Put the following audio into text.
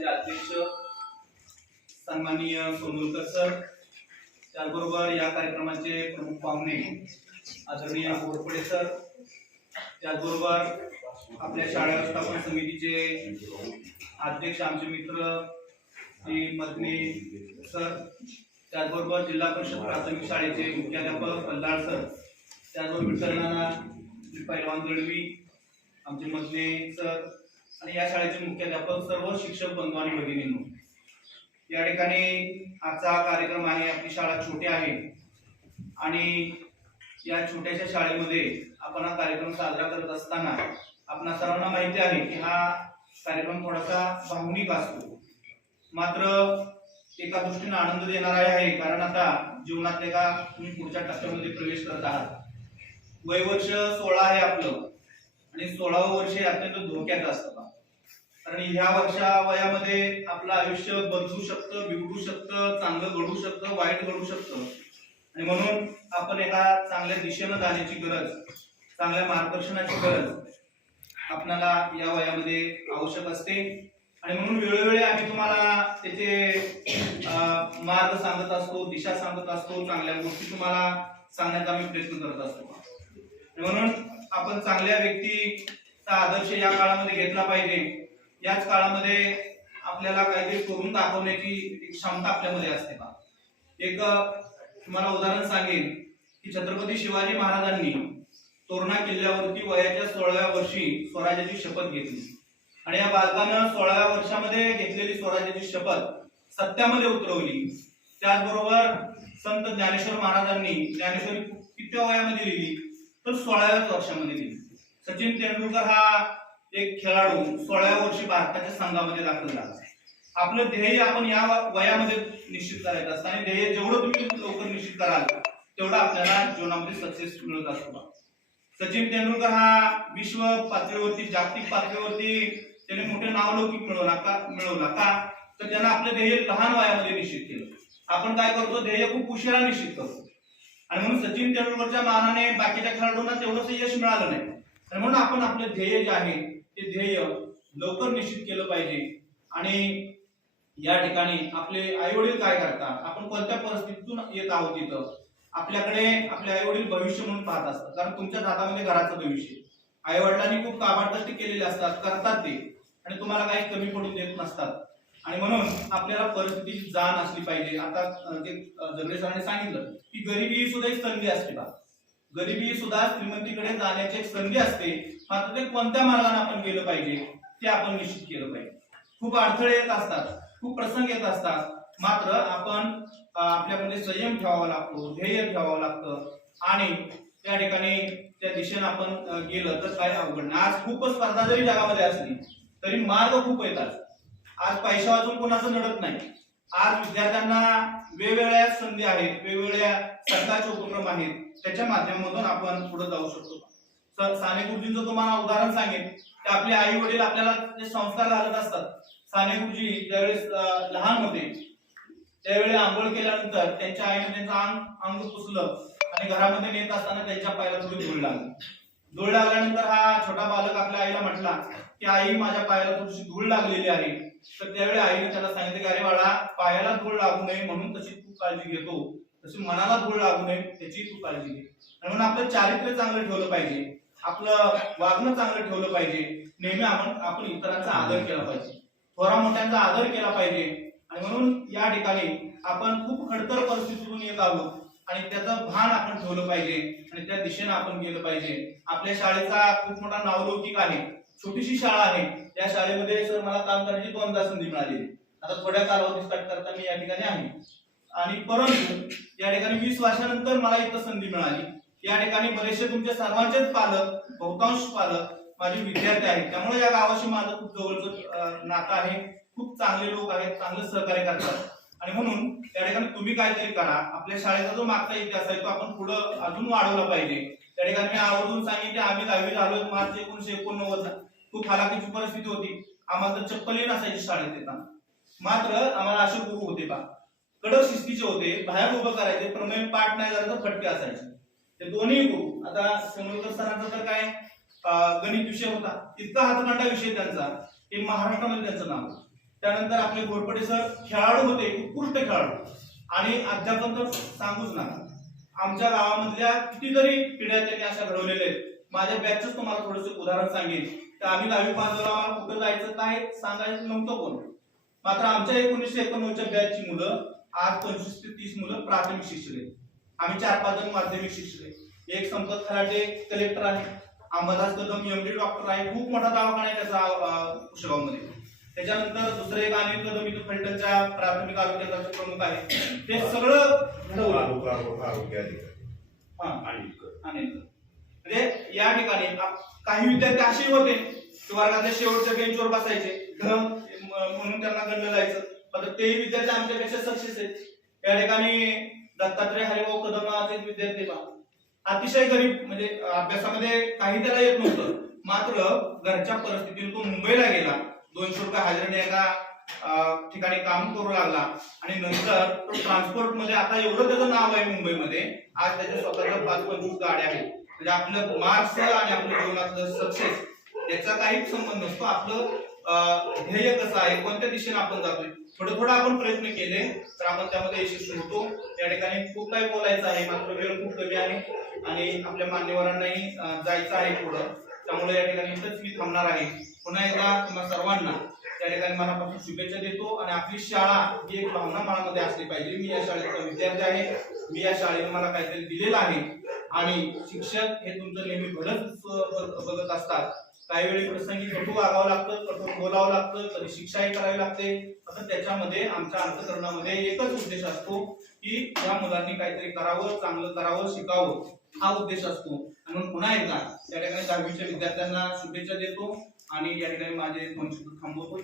कार्यक्रमाचे अध्यक्ष सन्माननीय सोनवलकर सर, त्याचबरोबर या कार्यक्रमाचे प्रमुख पाहुणे आदरणीय घोरपडे सर, त्याचबरोबर आपल्या शाळा व्यवस्थापन समितीचे अध्यक्ष आमचे मित्र श्री मदने सर, त्याचबरोबर जिल्हा परिषद प्राथमिक शाळेचे मुख्याध्यापक बल्लाळ सर, त्याचबरोबर विठ्ठलनाना पैलवान गडवी, आमचे मदने सर आणि या शाळेचे मुख्याध्यापक, सर्व शिक्षक बंधू आणि भगिनींनो, या ठिकाणी आजचा कार्यक्रम आहे. आपली शाळा छोटी आहे आणि या छोट्याशा शाळेमध्ये आपण हा कार्यक्रम साजरा करत असताना आपणा सर्वांना माहिती आहे की हा कार्यक्रम थोडासा भावनिक असतो, मात्र एका दृष्टीने आनंद देणारा आहे. कारण आता जीवनात एका तुम्ही पुढच्या टप्प्यामध्ये प्रवेश करत आहात. वय वर्ष 16 आहे आपलं आणि 16वं वर्ष हे अत्यंत धोक्याचं असतं, कारण ह्या वयामध्ये आपलं आयुष्य बदलू शकतं, बिघडू शकतं, चांगलं घडू शकतं, वाईट घडू शकतं. आणि म्हणून आपण एका चांगल्या दिशेनं जाण्याची गरज, चांगल्या मार्गदर्शनाची गरज आपल्याला या वयामध्ये आवश्यक असते. आणि म्हणून वेळोवेळी आम्ही तुम्हाला त्याचे मार्ग सांगत असतो, दिशा सांगत असतो, चांगल्या गोष्टी तुम्हाला सांगण्याचा आम्ही प्रयत्न करत असतो. म्हणून आपण चांगल्या व्यक्तीचा आदर्श या काळामध्ये घेतला पाहिजे. याच काळामध्ये आपल्याला काहीतरी करून दाखवण्याची एक क्षमता आपल्यामध्ये असते. एक तुम्हाला उदाहरण सांगेन की छत्रपती शिवाजी महाराजांनी तोरणा किल्ल्यावरती वयाच्या 16व्या वर्षी स्वराज्याची शपथ घेतली आणि या बालकानं 16व्या वर्षामध्ये घेतलेली स्वराज्याची शपथ सत्यामध्ये उतरवली. त्याचबरोबर संत ज्ञानेश्वर महाराजांनी ज्ञानेश्वरी कितव्या वयामध्ये लिहिली तर 16व्याच वर्षामध्ये लिहिली. सचिन तेंडुलकर हा एक खेळाडू 16व्या वर्षी भारताच्या संघामध्ये दाखल झाला. आपलं ध्येय आपण या वयामध्ये निश्चित करायचं असतं आणि ध्येय जेवढं तुम्ही लवकर निश्चित कराल तेवढं आपल्याला जीवनामध्ये सक्सेस मिळत असतो. सचिन तेंडुलकर हा विश्व पातळीवरती, जागतिक पातळीवरती त्याने मोठे नावलौकिक मिळवला का तर त्यानं आपलं ध्येय लहान वयामध्ये निश्चित केलं. आपण काय करतो, ध्येय खूप उशिरा निश्चित करतो आणि म्हणून सचिन तेंडुलकरच्या मानाने बाकीच्या खेळाडूंना तेवढंच यश मिळालं नाही. आणि म्हणून आपण आपलं ध्येय जे आहे ते ध्येय लवकर निश्चित केलं पाहिजे. आणि या ठिकाणी आपले आई वडील काय करतात, आपण कोणत्या परिस्थितीतून येत आहोत, तिथं आपल्याकडे आपले आई वडील भविष्य म्हणून पाहत असतात. कारण तुमच्या हातामध्ये घराचं भविष्य, आई वडिलांनी खूप काबाड कष्ट केलेले असतात, करतात ते आणि तुम्हाला काही कमी पडून देत नसतात. आणि म्हणून आपल्याला परिस्थितीची जाण असली पाहिजे. आता जे जगडे सरांनी सांगितलं की गरिबी सुद्धा एक संधी असते. गरिबी सुद्धा श्रीमंतीकडे जाण्याची एक संधी असते, मात्र ते कोणत्या मार्गाने आपण गेलं पाहिजे ते आपण निश्चित केलं पाहिजे. खूप अडथळे येत असतात, खूप प्रसंग येत असतात, मात्र आपण आपल्यामध्ये संयम ठेवावा लागतो, ध्येय ठेवावं लागतं आणि त्या ठिकाणी त्या दिशेने आपण गेलं तर काय अवघड नाही. आज खूप स्पर्धा जरी जगामध्ये असली तरी मार्ग खूप येतात. आज पैसा वाचून कोणाचं नडत नाही. आज विद्यार्थ्यांना वेगवेगळ्या संधी आहेत, वेगवेगळ्या सरकारचे उपक्रम आहेत, त्याच्या माध्यमातून आपण पुढे जाऊ शकतो. साने गुरुजींचं तुम्हाला उदाहरण सांगेन की आपले आई वडील आपल्याला जे संस्कार घालत असतात. साने गुरुजी ज्यावेळेस लहान होते त्यावेळी आंघोळ केल्यानंतर त्यांच्या आईने त्यांचं अंग पुसलं आणि घरामध्ये नेत असताना त्यांच्या पायाला थोडी धूळ लागली. धूळ लागल्यानंतर हा छोटा बालक आपल्या आईला म्हटला की आई, माझ्या पायाला थोडीशी धूळ लागलेली आहे. तर त्यावेळी आईने त्याला सांगितलं की अरे बाळा, पायाला धूळ लागू नये म्हणून तशी तू काळजी घेतो, तशी मनाला धूळ लागू नये त्याची तू काळजी घे. म्हणून आपलं चारित्र्य चांगलं ठेवलं पाहिजे, आपलं वागणं चांगलं ठेवलं पाहिजे. नेहमी आपण इतरांचा आदर केला पाहिजे, थोरा मोठ्यांचा आदर केला पाहिजे. आणि म्हणून या ठिकाणी आपण खूप खडतर परिस्थितीतून येत आहोत आणि त्याचं भान आपण ठेवलं पाहिजे आणि त्या दिशेने आपण गेलं पाहिजे. आपल्या शाळेचा खूप मोठा नावलौकिक आहे, छोटीशी शाळा आहे. या शाळेमध्ये सर मला काम करण्याची 2दा संधी मिळाली. आता थोड्या कालावधीत स्टार्ट करता मी या ठिकाणी आहे आणि परंतु या ठिकाणी 20 वर्षानंतर मला इथं संधी मिळाली. या ठिकाणी बरेचसे तुमचे सर्वांचेच पालक, बहुतांश पालक माझे विद्यार्थी आहेत. त्यामुळे या गावाशी माझं खूप जवळचं नातं आहे. खूप चांगले लोक आहेत, चांगलं सहकार्य करतात. आणि म्हणून त्या ठिकाणी तुम्ही काहीतरी करा. आपल्या शाळेचा जो मागचा इतिहास आहे तो आपण पुढे अजून वाढवला पाहिजे. त्या ठिकाणी मी आवर्जून सांगेन की आम्ही 10वी झालो मार्च 1989 ला. खूप हालाकीची परिस्थिती होती, आम्हाला तर चप्पलही नसायची शाळेत येताना. मात्र आम्हाला असे गुरु होते कडक शिस्तीचे होते, बाहेर उभं करायचे, प्रमेय पाठ नाही झालं तर फटके असायचे. ते दोन्ही गुरु. आता सोनवलकर सरांचा तर काय गणित विषय होता, इतका हातखंडा विषय त्यांचा, हे महाराष्ट्रामध्ये त्यांचं नाव. त्यानंतर आपले घोरपडे सर खेळाडू होते, उत्कृष्ट खेळाडू, आणि अध्यापन तर सांगूच नका. आमच्या गावामधल्या कितीतरी पिढ्या त्यांनी अशा घडवलेल्या आहेत. माझ्या बॅचच तुम्हाला थोडंसं उदाहरण सांगेन. तर आम्ही 10वी पास झालो, आम्हाला कुठं जायचं काय सांगायचं नव्हतं कोण. मात्र आमच्या 1991च्या बॅचची मुलं आज 25 ते 30 मुलं प्राथमिक शिक्षक आहेत. आम्ही 4-5 जण माध्यमिक शिक्षक आहेत. एक संपत खराटे कलेक्टर आहे, अंबादास कदम MD डॉक्टर आहे, खूप मोठा दवाखाना आहे त्याचा कुशगावमध्ये. त्याच्यानंतर दुसरे एक अनिल कदम इथं फलटणच्या प्राथमिक आरोग्य केंद्राचे प्रमुख आहे. ते सगळं अनिल म्हणजे या ठिकाणी काही विद्यार्थी असे होते की वर्गातल्या शेवटच्या बेंचवर बसायचे, म्हणून त्यांना गणलं जायचं. मात्र तेही विद्यार्थी आमच्यापेक्षा सक्सेस आहेत. या ठिकाणी दत्तात्रय हरिभाऊ कदम नावाचे विद्यार्थी पहा, अतिशय गरीब, म्हणजे अभ्यासामध्ये काही त्याला येत नव्हतं. मात्र घरच्या परिस्थितीने तो मुंबईला गेला, 200 रुपये हजेरीने एका ठिकाणी काम करू लागला, आणि नंतर तो ट्रान्सपोर्ट मध्ये आता एवढं त्याचं नाव आहे मुंबईमध्ये. आज त्याच्या स्वतःच्या 5-25 गाड्या आहेत. म्हणजे आपलं मार्क्स आणि आपल्या जीवनातलं सक्सेस याचा काहीच संबंध नसतो. आपलं ध्येय कसं आहे, कोणत्या दिशेने आपण जातोय, थोडं आपण प्रयत्न केले तर आपण त्यामध्ये यशस्वी होतो. या ठिकाणी खूप काही बोलायचं आहे, मात्र वेळ खूप कमी आहे आणि आपल्या मान्यवरांनाही जायचं आहे पुढं. त्यामुळे या ठिकाणी इथंच मी थांबणार आहे. पुन्हा एकदा तुम्हा सर्वांना त्या ठिकाणी मनापासून शुभेच्छा देतो. आणि आपली शाळा ही एक भावना मनामध्ये असली पाहिजे. मी या शाळेचा विद्यार्थी आहे, मी या शाळेने मला काहीतरी दिलेलं आहे, आणि शिक्षक हे तुमचं नेहमी भलंच बघत असतात. काही वेळी प्रसंगी कटू वागावं लागतं, कठोर बोलावं लागतं, कधी शिक्षाही करावी लागते. आता त्याच्यामध्ये आमच्या अंतःकरणामध्ये एकच उद्देश असतो की या मुलांनी काहीतरी करावं, चांगलं करावं, शिकावं, हा उद्देश असतो. म्हणून पुन्हा एकदा या ठिकाणी 10वीच्या विद्यार्थ्यांना शुभेच्छा देतो आणि या ठिकाणी माझे 2 शब्द थांबवतो.